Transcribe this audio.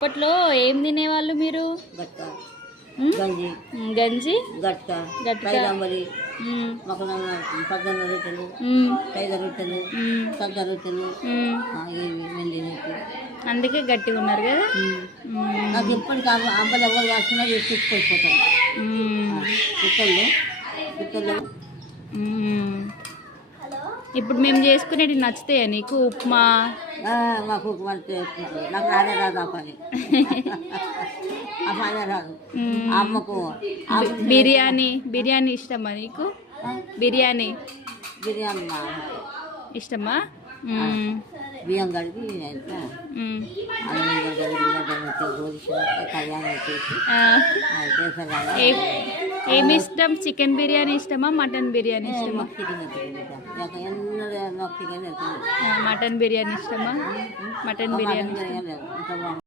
అప్పట్లో ఏం తినేవాళ్ళు మీరు? గట్ట ఉమ్? గంజి గంజి, గట్ట గట్క, కైలాంబరి ఉమ్, పద్దెన రొట్టెలు ఉమ్, ఖైద రొట్టెలు ఉమ్, సద్ద రొట్టెలు ఉమ్. ఇవి వెళ్ళి నీకు అందుకే గట్టిగా ఉన్నారు కదా. ఉమ్, నాకు ఎప్పటికీ అబ్బలు ఎవరు కాస్తున్నా తీసుకొచ్చిపోతాను ఉమ్, పిక్కలు ఉమ్. ఇప్పుడు మేము చేసుకునేవి నచ్చుతాయా నీకు? ఉప్మా మాకు మనకి నాకు రానే రాదు ఆ పని ఆ పని రాదు అమ్మకు బిర్యానీ ఇష్టమా నీకు? బిర్యానీ బిర్యానీ ఇష్టమా? ఉమ్, బియ్యం కడిగి ఉమ్. కళ్యాణం చేసి ఆ, ఏమి ఇష్టం? చికెన్ బిర్యానీ ఇష్టమా, మటన్ బిర్యానీ ఇష్టమా? మటన్ బిర్యానీ ఇష్టమా? మటన్ బిర్యానీ ఇష్టమా?